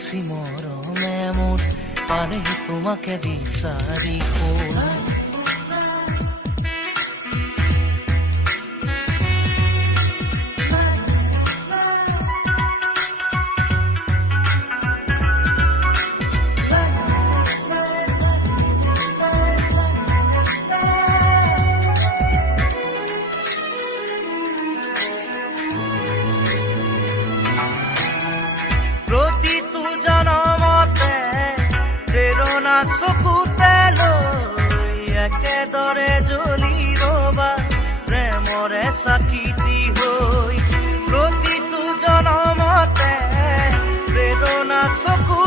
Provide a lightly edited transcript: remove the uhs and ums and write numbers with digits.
খুশি মৰমে মোৰ পালে তোমাকে বিচাৰি চকুতে লৈ একেদৰে জ্বলি ৰবা প্ৰেমৰে চাকিতি হৈ প্ৰতিটো জনমতে প্ৰেৰণা চকু